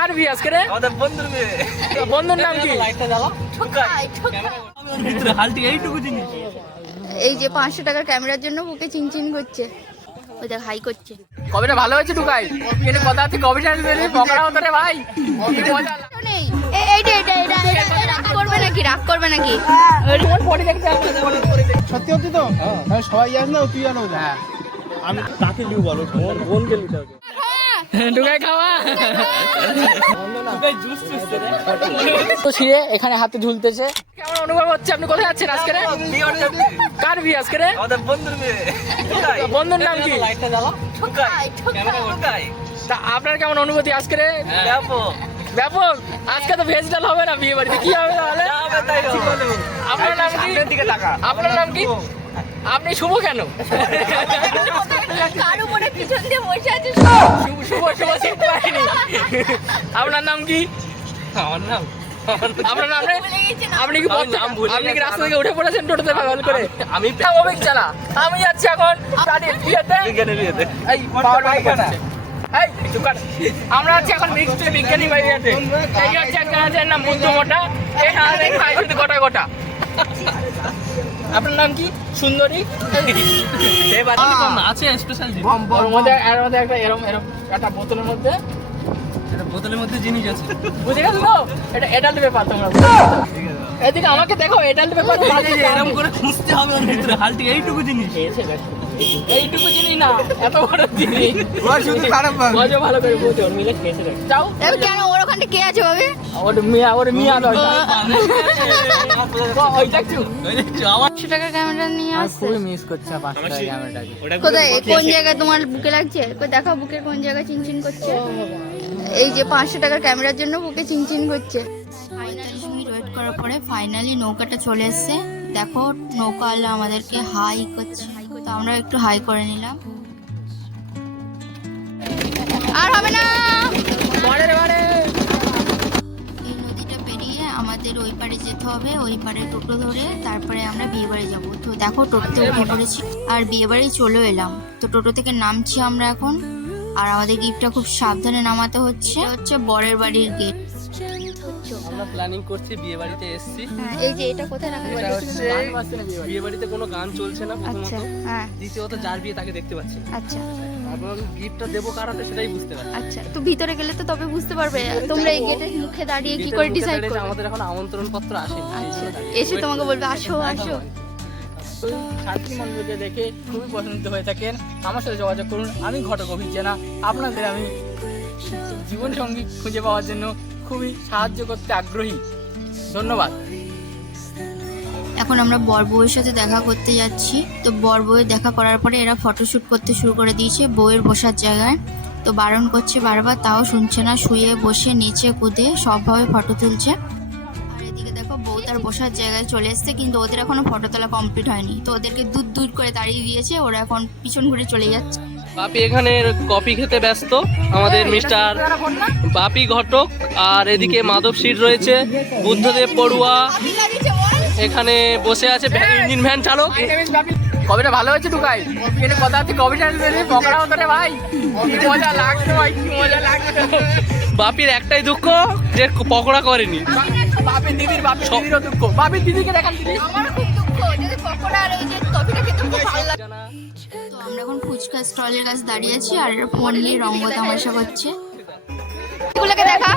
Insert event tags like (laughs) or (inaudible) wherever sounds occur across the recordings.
কার বিয়ে আজকে রে? আমাদের বন্ধুর মেয়ে বন্ধুর নাম কি? এই যে পাঁচশো টাকার ক্যামেরার জন্য বুকে চিনচিন করছে। ওই দেখ হাই করছে। কবিটা ভালো হয়েছে টুকাই কিন্তু কথা হচ্ছে কবিটা পকড়া হতো রে ভাই। এইটা রাগ করবে নাকি? রাগ করবে নাকি। সত্যি সত্যি তো? হ্যাঁ। সবাই জানিস না তুই জানো। হ্যাঁ। আমি কাকে লিউ বলো বোন বোনকে লিতে হবে। এখানে হাতে ঝুলতেছে। কেমন অনুভব হচ্ছে? আপনি কোথায় যাচ্ছেন আজকে। কার বিয়ে আজকে রে? বন্ধুর মেয়ে ঠোকাই বন্ধুর নাম কি? তা আপনার কেমন অনুভূতি আজকে রে? ব্যাপক। ব্যাপক? আজকে তো ভেজ ডাল হবে না বিয়ে বাড়িতে। কি হবে তাহলে। আপনার নাম কি? আপনার নাম কি? আপনি শুভ কেন? কার উপরে পিছন দিয়ে বসে আছে শুভ শুভ শুভ চিনতে পারিনি আপনার নাম কি? আমার নাম আপনার। আপনি কি আমি পথ- নাম ভুলে আপনি কি রাস্তা থেকে উঠে পড়েছেন টোটোতে পাগল করে? আমি অভিক চালা। আমি যাচ্ছি এখন বিয়েতে এই পাওয়ার। আমরা আছি এখন বিজ্ঞানী বাইরেতে এই হচ্ছে একটা নাম বুদ্ধ মোটা এই হাতে খাই শুধু গোটা গোটা। আপনার নাম কি? সুন্দরী? (laughs) আছে স্পেশাল এর একটা এরম এরম একটা বোতলের মধ্যে। বোতলের মধ্যে জিনিস আছে। বুঝে গেছো তো? এটা এডাল্ট পেপার তোমরা। এদিকে আমাকে দেখো এডাল্ট পেপার এরকম করে খুঁজতে হবে ওর ভিতরে। হালটি এইটুকু জিনিস। এইটুকু জিনিস না এত বড় জিনিস। শুধু খারাপ ভালো করে বুঝো মিলে খেয়েছে। যাও। কেন ওর ওখানে কে আছে ভাবে? ওর মিয়া ওর মিয়া পাঁচশো টাকার ক্যামেরা নিয়ে আসছে খুবই মিস করছে পাঁচশো টাকা ক্যামেরাটাকে কোথায়? কোন জায়গায় তোমার বুকে লাগছে? কই দেখো বুকের কোন জায়গায় চিনচিন করছে? এই যে পাঁচশো টাকার ক্যামেরার জন্য বুকে চিনচিন করছে। ফাইনালি মিনিট ওয়েট করার পরে ফাইনালি নৌকাটা চলে এসেছে। দেখো নৌকা আলো আমাদেরকে হাই করছে। তো আমরা একটু হাই করে নিলাম। আর হবে না। আমাদের ওই পারে যেতে হবে ওই পারে টোটো ধরে তারপরে আমরা বিয়ে বাড়ি যাব। তো দেখো টোটোতে উঠে পড়েছি আর বিয়ে বাড়ি চলেও এলাম। তো টোটো থেকে নামছি আমরা এখন। আর আমাদের গিফটটা খুব সাবধানে নামাতে হচ্ছে। হচ্ছে বরের বাড়ির গেট আমরা প্ল্যানিং করছি বিয়ে বাড়িতে এসেছি। এই যে এটা কোথায় রাখা এটা হচ্ছে বিয়ে বাড়িতে কোনো গান চলছে না প্রথমত। আচ্ছা হ্যাঁ। দ্বিতীয়ত যার বিয়ে তাকে দেখতে পাচ্ছি আচ্ছা। এবং গিফটটা দেবো কারাতে সেটাই বুঝতে পারছি আচ্ছা তো ভিতরে গেলে তো তবে বুঝতে পারবে তোমরা এই গেটের মুখে দাঁড়িয়ে কি করে ডিসাইড করবে? আমাদের এখন আমন্ত্রণ পত্র আসেনি। আচ্ছা এসে তোমাকে। বলবে আসো আসো। ছাত্রী মন্দিরকে দেখে খুবই পছন্দ হয়ে থাকেন। আমার সাথে যোগাযোগ করুন আমি ঘটক অভিজ্ঞ না। আপনাদের আমি জীবন সঙ্গী খুঁজে পাওয়ার জন্য খুবই সাহায্য করতে আগ্রহী। ধন্যবাদ। এখন আমরা বর বউয়ের সাথে দেখা করতে যাচ্ছি। তো বর বউয়ের দেখা করার পরে এরা ফটোশ্যুট করতে শুরু করে দিয়েছে বউয়ের বসার জায়গায়। তো বারণ করছে বারবার তাও শুনছে না শুয়ে বসে নিচে কুদে সবভাবে ফটো তুলছে। আর এদিকে দেখো বউ তার বসার জায়গায় চলে এসছে কিন্তু ওদের এখনও ফটো তোলা কমপ্লিট হয়নি। তো ওদেরকে দূর দূর করে দাঁড়িয়ে দিয়েছে ওরা এখন পিছন ঘুরে চলে যাচ্ছে। বাপি এখানে কপি খেতে ব্যস্ত আমাদের মিস্টার বাপি ঘটক আর এদিকে মাধব সিট রয়েছে বুদ্ধদেব পড়ুয়া। এখানে বসে আছে ইঞ্জিন ভ্যান চালক। কবিটা ভালো হয়েছে টুকাই কিন্তু কথা হচ্ছে কবিটা পকড়া হতো রে ভাই। মজা লাগছে ভাই কি মজা লাগছে। বাপির একটাই দুঃখ যে পকোড়া করেনি। বাপের দিদির বাপের দিদিরও দুঃখ। বাপের দিদিকে দেখান দিদি। আমার খুব দুঃখ যদি পকোড়া আর এই যে কফিটা খেতে খুব ভালো লাগে আমরা এখন ফুচকা স্টলের কাছে দাঁড়িয়ে আছি আর এরা ফোন নিয়ে রঙ্গ তামাশা করছে। এগুলোকে দেখা।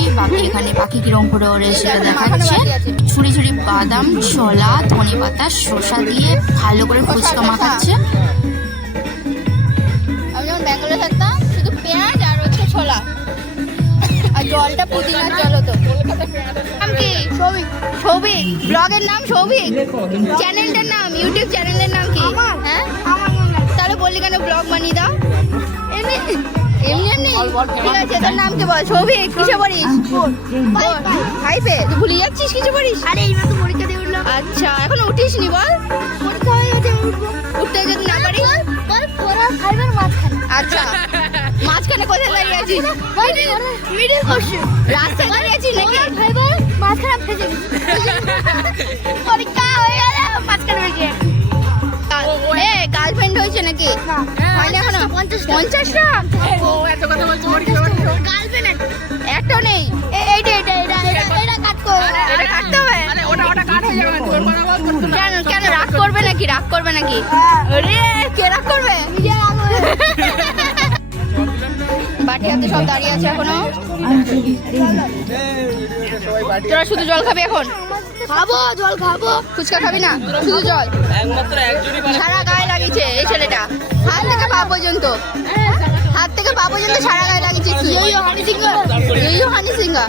এই বাকি এখানে বাকি কিরম করে ওরে সেটা দেখাচ্ছে? ছুরি ছুরি বাদাম ছোলা ধনে পাতা শসা দিয়ে ভালো করে ফুচকা মাখাচ্ছে। আমি যখন ব্যাঙ্গালোরে থাকতাম শুধু পেঁয়াজ আর হচ্ছে ছোলা। আর জলটা পুদিনার জল হতো। নাম কি? সৌভিক। সৌভিক। ব্লগের নাম সৌভিক? চ্যানেলটার নাম ইউটিউব চ্যানেলের নাম কি? হ্যাঁ? তাহলে বললি কেন ব্লগ বানিয়ে দাও? এমনি ঠিক আছে তোর নাম কি বল। সৌভিক কিসে পড়িস? ফাইভে তুই ভুলে যাচ্ছিস কিছু পড়িস? আরে এই পরীক্ষা দিয়ে উঠল আচ্ছা এখন উঠিস নি বল। পরীক্ষা হয়ে গেছে উঠতে যদি না পারিস বল পড়া ফাইভের মাঝখানে। আচ্ছা। মাঝখানে কোথায় দাঁড়িয়ে আছিস? মিডিল কোশ্চেন রাস্তায় দাঁড়িয়ে আছিস নাকি? ফাইভের মাঝখানে ফেসে (laughs) পরীক্ষা হয়ে গেলে মাঝখানে ফেসে গার্লফ্রেন্ড হয়েছে নাকি? মানে পঞ্চাশটা। একটা। নেই। কেন রাগ করবে নাকি? রাগ করবে নাকি? বাটি হাতে সব দাঁড়িয়ে আছে এখনও। তোরা শুধু জল খাবি এখন? খাব জল খাব। ফুচকা খাবি না? শুধু জল? সারা এই হাত থেকে পা পর্যন্ত। হাত থেকে পা পর্যন্ত সারা গায়ে লাগিয়েছে। কি হানি সিংহা। এই হানি সিংহা।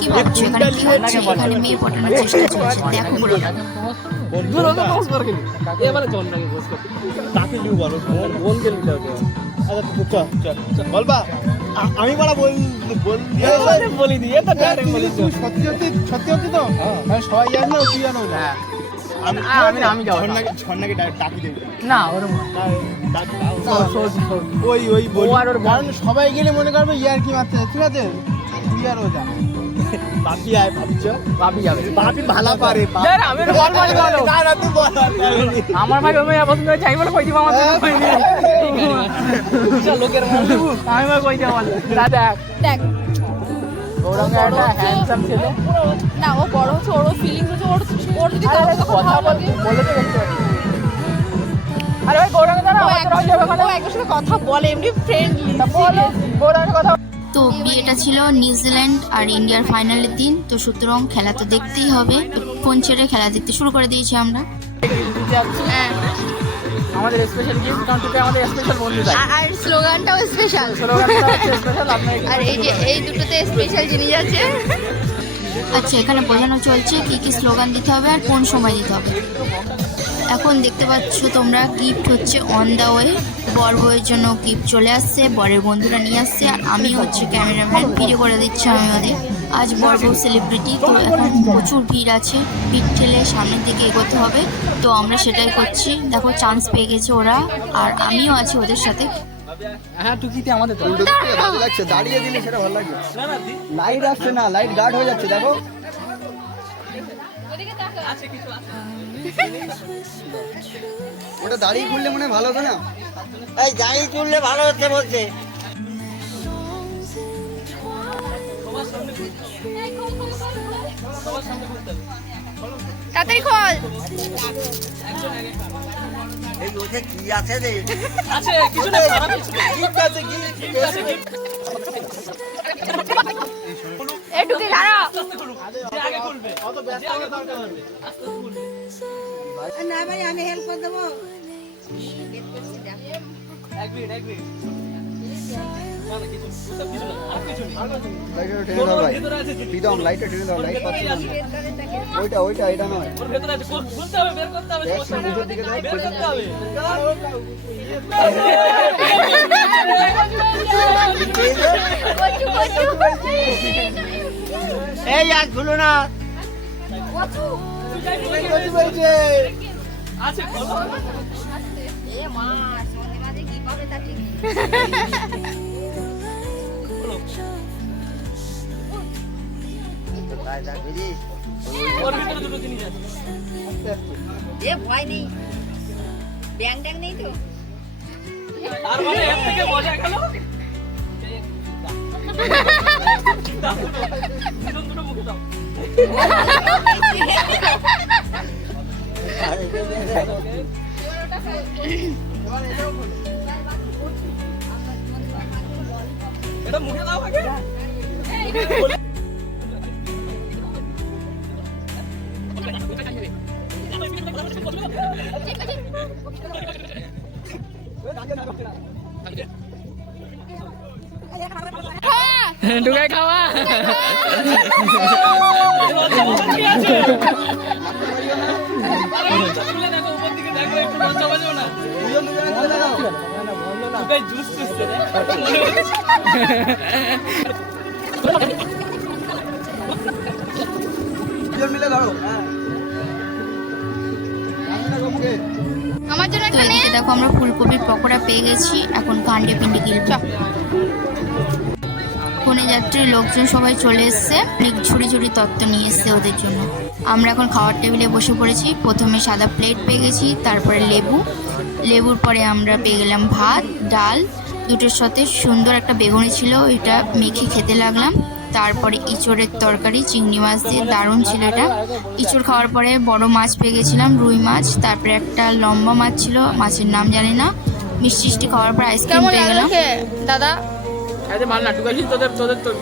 কি ভাবছ এখানে কি হচ্ছে? এখানে মেয়ে পটানোর চেষ্টা চলছে দেখো পুরো এবারে জন নাকি বস তাকে লিউ বলো বোন কে লিতে হবে। বলবা আমি বলা বল বল বলি দিয়ে তো সত্যি সত্যি সত্যি সত্যি তো? সবাই জানে না তুই জানো। না আমি আমি আমি যাব ঝর্ণাকে ঝর্ণাকে ডাকি দেবে না ওরকম না। ডাক- সর- সর- সর। ওই ওই বল ও আর ওর বোন। কারণ সবাই গেলে মনে করবে ইয়ার কি মারতে ঠিক আছে? তুই আর ও যা বাপি ভাবছ? ভাবি যাবে। বাপি ভালো পারে দেখ, আমি বল বলো। না না তুই বল আমার ভাই ওই মেয়ে পছন্দ হয়েছে আমি বলে কই দিব আমার লোকের আমি বলে কই দিব বল দাদা দেখ। গৌরঙ্গ একটা হ্যান্ডসাম ছেলে। না ও বড় হচ্ছে ওরও ফিলিংস হচ্ছে ওর ওর যদি কথা বল বলে তো দেখতে আরে ভাই গৌরঙ্গ দাদা ও আমাদের হয়ে যাবে মানে একজনের সাথে কথা বলে এমনি ফ্রেন্ডলি বলো গৌরঙ্গ কথা তো বিয়েটা ছিল নিউজিল্যান্ড আর ইন্ডিয়ার ফাইনালের দিন। তো সুতরাং খেলা তো দেখতেই হবে। তো ফোন ছেড়ে খেলা দেখতে শুরু করে দিয়েছি আমরা। হ্যাঁ। আমাদের স্পেশাল গিফট কারণ তোকে আমাদের স্পেশাল বন্ধু তাই আর- স্লোগানটাও স্পেশাল স্লোগানটা স্পেশাল আর এই যে এই দুটোতে স্পেশাল জিনিস আছে। আচ্ছা এখানে বোঝানো চলছে কি কি স্লোগান দিতে হবে আর কোন সময় দিতে হবে। এখন দেখতে পাচ্ছ তোমরা গিফট হচ্ছে অন দ্য ওয়ে বর বউয়ের জন্য গিফট চলে আসছে বরের বন্ধুরা নিয়ে আসছে। আর আমি হচ্ছে ক্যামেরাম্যান ভিডিও করে দিচ্ছি আমি ওদের। আজ বর বউ সেলিব্রিটি তো এখন প্রচুর ভিড় আছে। ভিড় ঠেলে সামনের দিকে এগোতে হবে। তো আমরা সেটাই করছি। দেখো চান্স পেয়ে গেছে ওরা আর আমিও আছি ওদের সাথে। হ্যাঁ টুকিতে আমাদের তো। ভালো লাগছে দাঁড়িয়ে দিলে সেটা ভালো লাইট আসছে না লাইট গার্ড হয়ে যাচ্ছে দেখো। ওটা দাঁড়িয়ে করলে মনে হয় ভালো হতো না এই দাঁড়িয়ে করলে ভালো হচ্ছে বলছে তাড়াতাড়ি খোল এই ওতে কি আছে রে আছে কিছু না। গিফট আছে গিফট টুকি যে আগে অত ব্যস্ত হওয়ার দরকার নেই না, ভেতরে আছে যে- প্রীতম লাইটটা টেনে দাও লাইট পাচ্ছি ওইটা ওইটা এটা নয় ওর ভেতরে আছে, খুলতে হবে, বের করতে হবে, দেখ, সমস্যা নেই। মুখের দিকে দেখ, বের করতে হবে। এই আর খুলো না। আছে, খোলো। ওর ভিতরে দুটো জিনিস তার মানে এর থেকে বোঝা গেল? (laughs) (laughs) এটা মুখে দাও আগে। চুষছে রে মিলে ধরো আমার জন্য দেখো আমরা ফুলকপির পকোড়া পেয়ে গেছি। এখন কাণ্ডে পিণ্ডে গিলব কনে যাত্রীর লোকজন সবাই চলে এসছে। অনেক ঝুড়ি ঝুড়ি তত্ত্ব নিয়ে এসছে ওদের জন্য। আমরা এখন খাওয়ার টেবিলে বসে পড়েছি। প্রথমে সাদা প্লেট পেয়ে গেছি তারপরে লেবু। লেবুর পরে আমরা পেয়ে গেলাম ভাত ডাল দুটোর সাথে সুন্দর একটা বেগুনি ছিল এটা মেখে খেতে লাগলাম। তারপরে ইঁচড়ের তরকারি চিংড়ি মাছ দিয়ে দারুণ ছিল এটা। ইঁচড় খাওয়ার পরে বড় মাছ পেয়ে গেছিলাম রুই মাছ। তারপরে একটা লম্বা মাছ ছিল মাছের নাম জানি না। মিষ্টি মিষ্টি খাওয়ার পর আইসক্রিম পেয়ে গেলাম। দাদা? আরে মাল না টুকাইছি তোদের তোদের তোর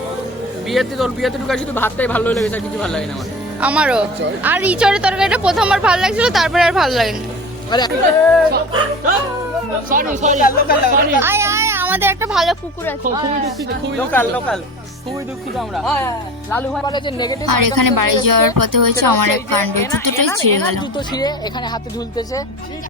বিয়েতে তোর বিয়েতে টুকাইছি তো ভাতটাই ভালো লেগেছে আর কিছু ভালো লাগে না আমার। আমারও। আর ইচড়ের তরকারিটা প্রথমবার ভালো লাগছিল তারপরে আর ভালো লাগেনি। আরে সরি সরি সরি আয় আয় আমাদের একটা ভালো কুকুর আছে। খুবই দুঃখিত খুবই লোকাল লোকাল। খুবই দুঃখিত আমরা। লালু ভাই বলে যে নেগেটিভ আর এখানে বাড়ি যাওয়ার পথে হয়েছে আমার এক কাণ্ড জুতোটাই ছিঁড়ে গেল। জুতো ছিঁড়ে এখানে হাতে ঝুলতেছে।